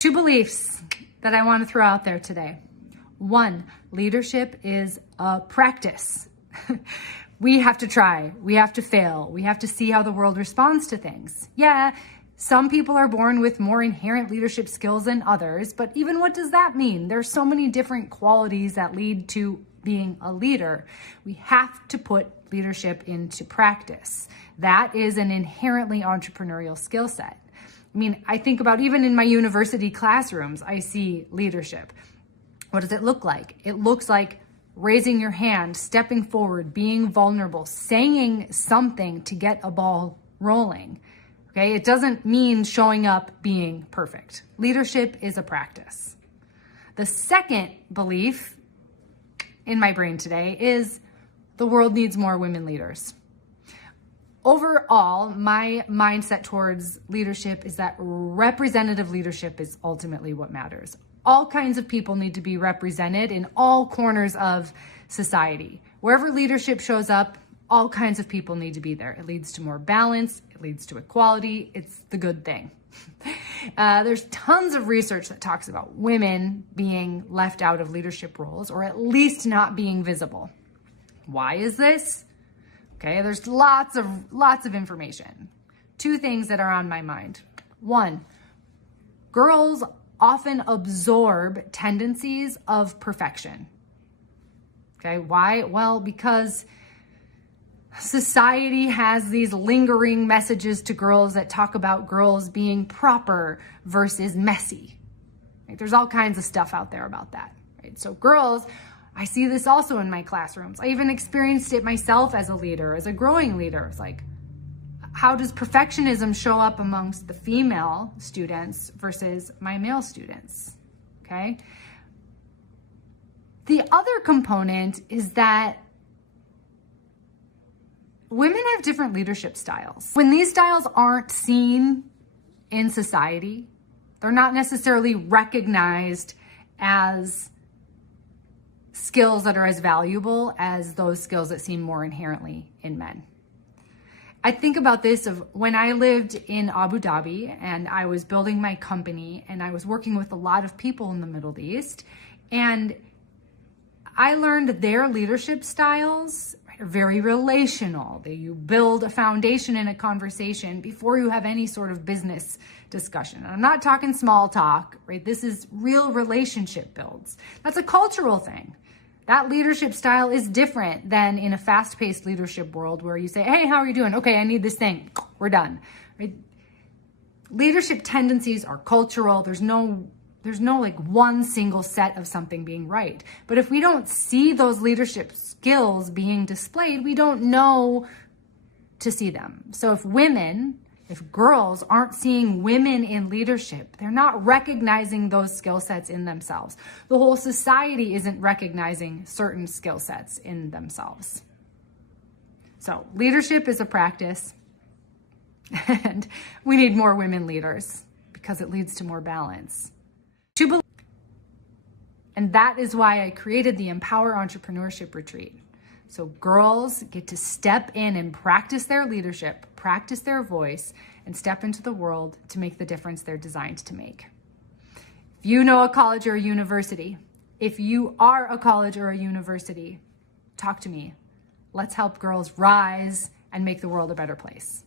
Two beliefs that I want to throw out there today. One, leadership is a practice. We have to try, we have to fail, we have to see how the world responds to things. Yeah, some people are born with more inherent leadership skills than others, but even what does that mean? There's so many different qualities that lead to being a leader. We have to put leadership into practice. That is an inherently entrepreneurial skill set. I mean, I think about even in my university classrooms, I see leadership. What does it look like? It looks like raising your hand, stepping forward, being vulnerable, saying something to get a ball rolling. Okay, it doesn't mean showing up being perfect. Leadership is a practice. The second belief in my brain today is the world needs more women leaders. Overall, my mindset towards leadership is that representative leadership is ultimately what matters. All kinds of people need to be represented in all corners of society. Wherever leadership shows up, all kinds of people need to be there. It leads to more balance, it leads to equality, it's the good thing. There's tons of research that talks about women being left out of leadership roles, or at least not being visible. Why is this? Okay, there's lots of information. Two things that are on my mind. One, girls often absorb tendencies of perfection. Okay, why? Well, because society has these lingering messages to girls that talk about girls being proper versus messy. Right? There's all kinds of stuff out there about that. Right? So girls, I see this also in my classrooms. I even experienced it myself as a leader, as a growing leader. It's like, how does perfectionism show up amongst the female students versus my male students? Okay. The other component is that women have different leadership styles. When these styles aren't seen in society, they're not necessarily recognized as skills that are as valuable as those skills that seem more inherently in men. I think about this of when I lived in Abu Dhabi and I was building my company and I was working with a lot of people in the Middle East, and I learned their leadership styles are very relational. You build a foundation in a conversation before you have any sort of business discussion. And I'm not talking small talk, right? This is real relationship builds. That's a cultural thing. That leadership style is different than in a fast-paced leadership world where you say, hey, how are you doing? Okay, I need this thing. We're done. Right? Leadership tendencies are cultural. There's no like one single set of something being right. But if we don't see those leadership skills being displayed, we don't know to see them. So if girls aren't seeing women in leadership, they're not recognizing those skill sets in themselves. The whole society isn't recognizing certain skill sets in themselves. So leadership is a practice, and we need more women leaders because it leads to more balance. And that is why I created the Empower Entrepreneurship Retreat. So girls get to step in and practice their leadership, practice their voice, and step into the world to make the difference they're designed to make. If you know a college or a university, if you are a college or a university, talk to me. Let's help girls rise and make the world a better place.